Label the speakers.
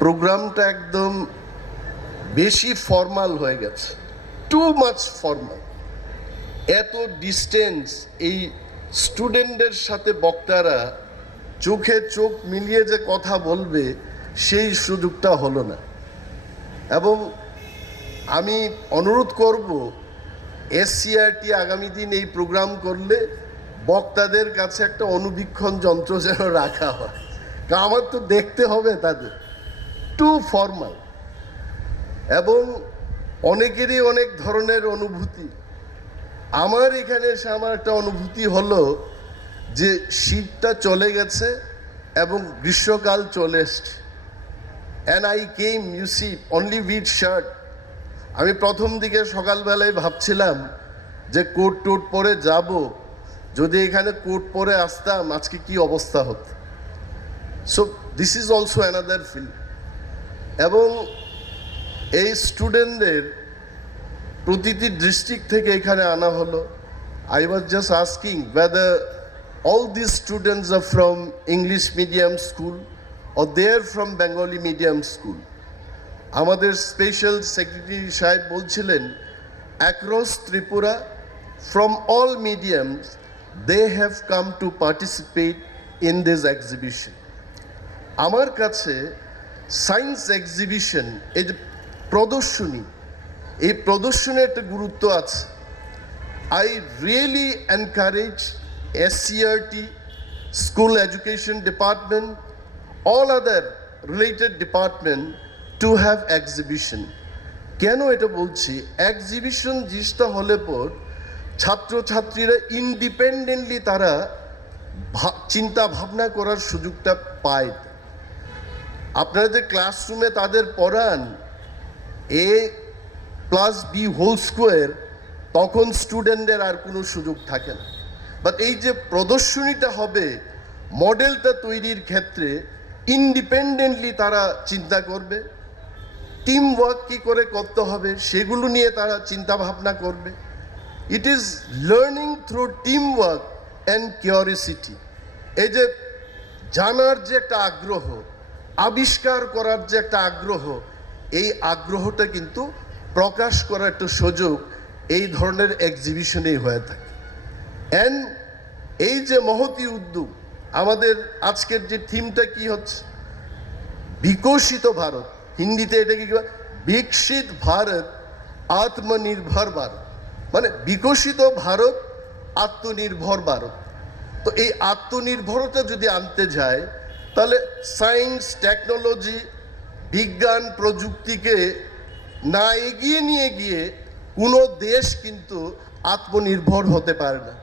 Speaker 1: প্রোগ্রামটা একদম বেশি ফর্মাল হয়ে গেছে। টু মাচ ফর্মাল এত ডিস্টেন্স এই স্টুডেন্টদের সাথে বক্তারা চোখে চোখ মিলিয়ে যে কথা বলবে, সেই সুযোগটা হলো না। এবং আমি অনুরোধ করব এসসিআরটি আগামী দিন এই প্রোগ্রাম করলে বক্তাদের কাছে একটা অনুবীক্ষণ যন্ত্র যেন রাখা হয়। কারণ আমার তো দেখতে হবে তাদের। টু ফর্মাল এবং অনেকেরই অনেক ধরনের অনুভূতি। আমার এখানে এসে আমার একটা অনুভূতি হলো যে শীতটা চলে গেছে এবং গ্রীষ্মকাল চলে এসছে। And I came you see only with shirt আমি প্রথম দিকে সকালবেলায় ভাবছিলাম যে কোট টোট পরে যাব। যদি এখানে কোট পরে আসতাম, আজকে কি অবস্থা হতো? So this is also another feel এবং এই স্টুডেন্টদের প্রতিটি ডিস্ট্রিক্ট থেকে এখানে আনা হলো I was just asking all these students are from English medium school or they are from Bengali medium school. আমাদের স্পেশাল সেক্রেটারি সাহেব বলছিলেন across Tripura from all mediums they have come to participate in this exhibition আমার কাছে science exhibition, এই যে প্রদর্শনী, এই প্রদর্শনের একটা গুরুত্ব আছে। I really encourage SCERT school education department all other related department to have exhibition কেন এটা বলছি? এক্সিবিশন জিনিসটা হলে পর ছাত্রছাত্রীরা ইন্ডিপেন্ডেন্টলি তারা চিন্তা ভাবনা করার সুযোগটা পায়। আপনারা যে ক্লাসরুমে তাদের পড়ান a plus b whole square তখন স্টুডেন্টদের আর কোনো সুযোগ থাকে না। বাট এই যে প্রদর্শনীটা হবে মডেলটা তৈরির ক্ষেত্রে ইন্ডিপেন্ডেন্টলি তারা চিন্তা করবে টিম ওয়ার্ক কী করে করতে হবে সেগুলো নিয়ে তারা চিন্তা ভাবনা করবে। It is learning through team work and curiosity এই যে জানার যে একটা আগ্রহ আবিষ্কার করার যে একটা আগ্রহ, এই আগ্রহটা কিন্তু প্রকাশ করার একটা সুযোগ এই ধরনের এক্সিবিশনেই হয়ে থাকে। অ্যান্ড এই যে মহতি উদ্যোগ, আমাদের আজকের যে থিমটা কি হচ্ছে? বিকশিত ভারত। হিন্দিতে এটাকে কি? বিকশিত ভারত, আত্মনির্ভর ভারত। মানে বিকশিত ভারত, আত্মনির্ভর ভারত। তো এই আত্মনির্ভরতা যদি আনতে যায় তাহলে সায়েন্স, টেকনোলজি, বিজ্ঞান প্রযুক্তিকে না এগিয়ে নিয়ে গিয়ে কোনো দেশ কিন্তু আত্মনির্ভর হতে পারে না।